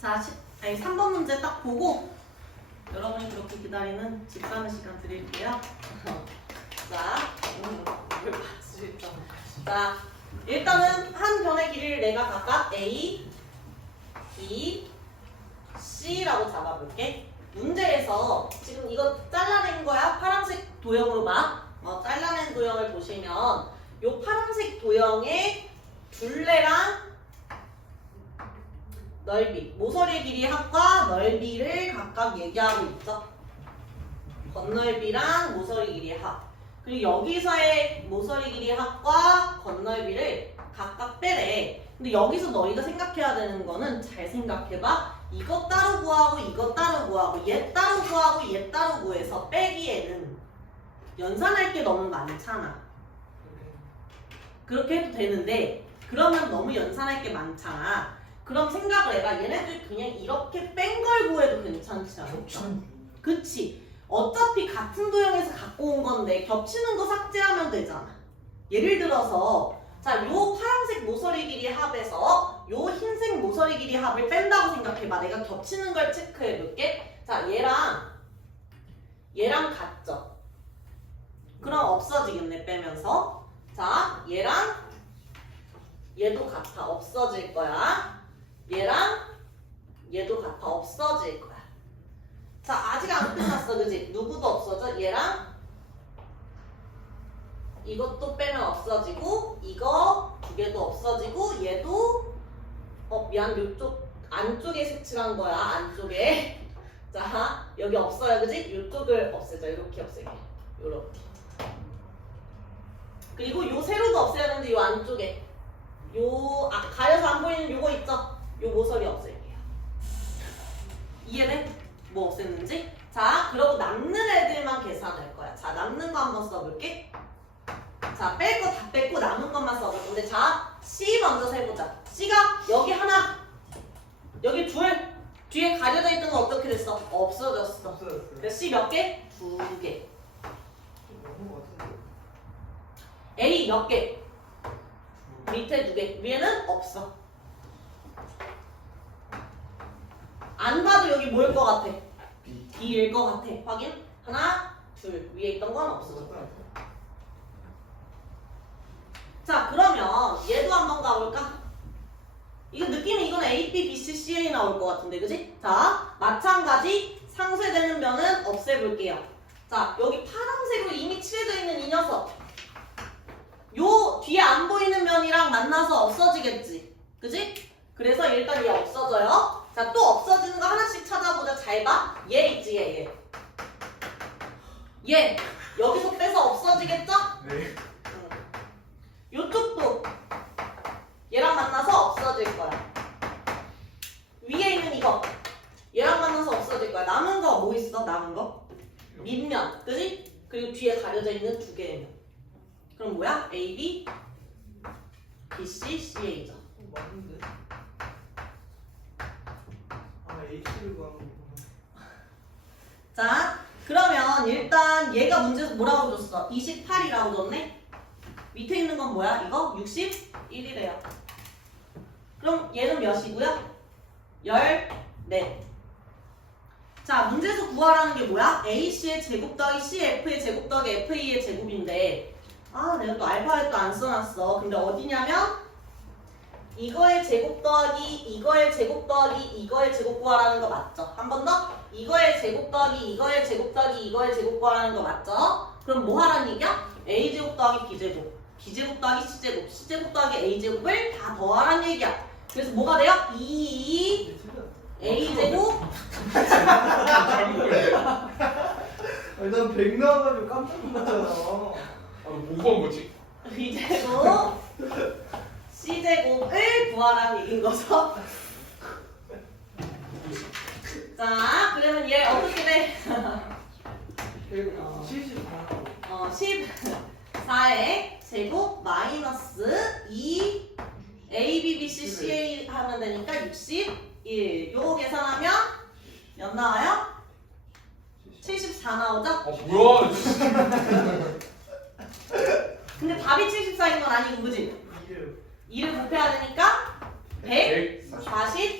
자, 10, 아니 3번 문제 딱 보고 여러분이 그렇게 기다리는 집 사는 시간 드릴게요. 자, 음, 뭘 봤을 때. 자, 일단은 한 변의 길이를 내가 각각 A, B, C라고 잡아볼게. 문제에서 지금 이거 잘라낸 거야. 파란색 도형으로 봐. 어, 잘라낸 도형을 보시면 요 파란색 도형의 둘레랑 넓이, 모서리 길이 합과 넓이를 각각 얘기하고 있죠. 건널비랑 모서리 길이 합. 그리고 여기서의 모서리 길이 합과 건널비를 각각 빼래. 근데 여기서 너희가 생각해야 되는 거는 잘 생각해봐. 이거 따로 구하고 이거 따로 구하고 얘 따로 구하고 얘 따로 구해서 빼기에는 연산할 게 너무 많잖아. 그렇게 해도 되는데 그러면 너무 연산할 게 많잖아. 그럼 생각을 해봐. 얘네들 그냥 이렇게 뺀 걸 구해도 괜찮지 않을까? 그치. 어차피 같은 도형에서 갖고 온 건데 겹치는 거 삭제하면 되잖아. 예를 들어서 자, 요 파란색 모서리 길이 합에서 요 흰색 모서리 길이 합을 뺀다고 생각해봐. 내가 겹치는 걸 체크해 볼게. 자, 얘랑 얘랑 같죠? 그럼 없어지겠네, 빼면서. 자, 얘랑 얘도 같아. 없어질 거야. 얘랑 얘도 같아. 없어질 거야. 자, 아직 안 끝났어, 그지? 누구도 없어져? 얘랑 이것도 빼면 없어지고 이거 두 개도 없어지고 얘도 어 미안 요쪽 안쪽에 색칠한 거야 안쪽에 자 여기 없어요 그지? 요쪽을 없애자 이렇게 없애게 요렇게 그리고 요 세로도 없애야 되는데 요 안쪽에 요 아, 가려서 안 보이는 요거 있죠? 요 모서리 없앨게요 이해돼? 뭐 없앴는지? 자 그러고 남는 애들만 계산할 거야 자 남는 거 한번 써볼게 자, 뺄 거 다 뺐고 남은 것만 써볼 건데 자, C 먼저 세보자. C가 여기 하나, 여기 둘, 뒤에 가려져 있던 건 어떻게 됐어? 없어졌어. 없어졌어요. 그래서 C 몇 개? 두 개. A 몇 개? 밑에 두 개. 위에는 없어. 안 봐도 여기 뭐일 것 같아? B. B일 것 같아. 확인? 하나, 둘. 위에 있던 건 없어졌어. 자 그러면 얘도 한번 가볼까? 이거 느낌이 이건 A, B, B, C, C, A 나올 것 같은데 그지? 자 마찬가지 상쇄되는 면은 없애볼게요 자 여기 파란색으로 이미 칠해져 있는 이 녀석 요 뒤에 안 보이는 면이랑 만나서 없어지겠지 그지? 그래서 일단 얘 없어져요 자 또 없어지는 거 하나씩 찾아보자 잘 봐 얘 있지 얘 얘. 얘 여기서 빼서 없어지겠죠? 네. 요쪽도 얘랑 만나서 없어질 거야. 위에 있는 이거 얘랑 만나서 없어질 거야. 남은 거 뭐 있어? 남은 거? 밑면, 그지? 그리고 뒤에 가려져 있는 두 개의 면. 그럼 뭐야? A, B, B, C, C, A죠. 어, 맞는데. 아 H를 구하는 거구나. 자, 그러면 일단 얘가 문제에서 뭐라고 줬어? 28이라고 줬네? 밑에 있는 건 뭐야? 이거 61이래요. 그럼 얘는 몇이고요? 14. 자, 문제에서 구하라는 게 뭐야? AC의 제곱 더하기 CF의 제곱 더하기 FA의 제곱인데 아, 내가 또 알파벳도 안 써놨어. 근데 어디냐면 이거의 제곱 더하기 이거의 제곱 더하기 이거의 제곱 구하라는 거 맞죠? 한 번 더? 이거의 제곱 더하기 이거의 제곱 더하기 이거의 제곱 구하라는 거 맞죠? 그럼 뭐 하라는 얘기야? a 제곱 더하기 b 제곱, b 제곱 더하기 c 제곱, c 제곱 더하기 a 제곱을 다 더하라는 얘기야. 그래서 뭐가 돼요? 2 a 제곱 일단 100 나와가지고 깜짝 놀랐잖아. 아, 뭐가 한 거지? b 제곱 c 제곱을 구하라는 얘기인 거죠. 자, 그러면 얘 어떻게 돼? 74. 어, 14의 제곱 마이너스 2 A, B, B, C, C, A 하면 되니까 61. 요거 계산하면 몇 나와요? 74 나오죠? 아 뭐야? 근데 답이 74인 건 아니고 그지? 2를 2를 곱해야 되니까 140